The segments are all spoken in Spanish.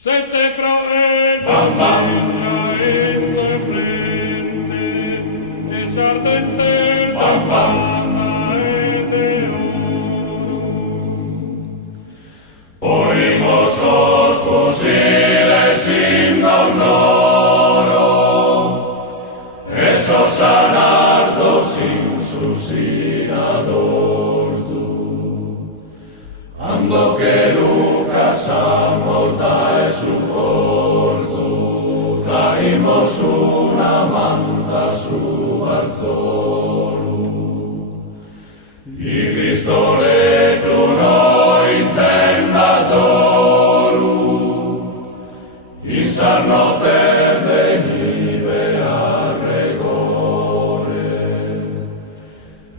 Sette proven in te frente, es ardente campana de oro. Oímos los fusiles sin honoro, esos anardos insuscinadores, ando que Lucas amolda su corzo, caímos una manta su barzolo, y Cristo le clonó intendadolo, y sarnoter de nive a regore,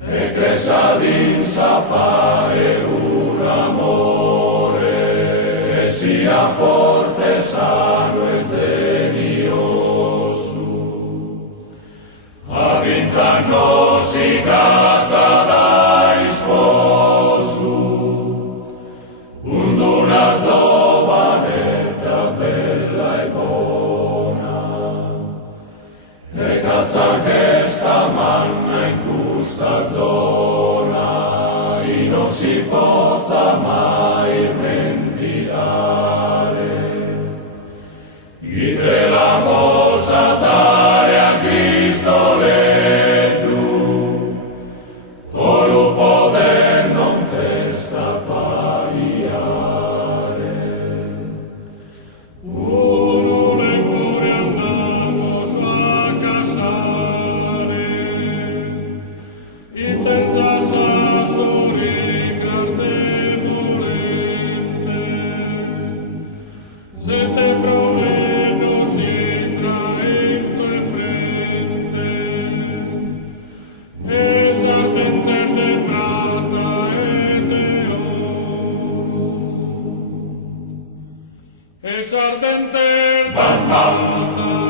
e cresadin sapare un amore, e sia forte, sano e zenioso, avintanos y casa dai sposo, una giovanetta bella e buona, e casa che sta manna in questa zona, e non si possa mai dimenticare, e te la mosa dare a Cristo l'edu, o lo poder non te strappaiare. Neppure andamos a casare, in terza sasori carne dolente, sette provenos entra in te frente, es ardente de plata e de oro. Es ardente de plata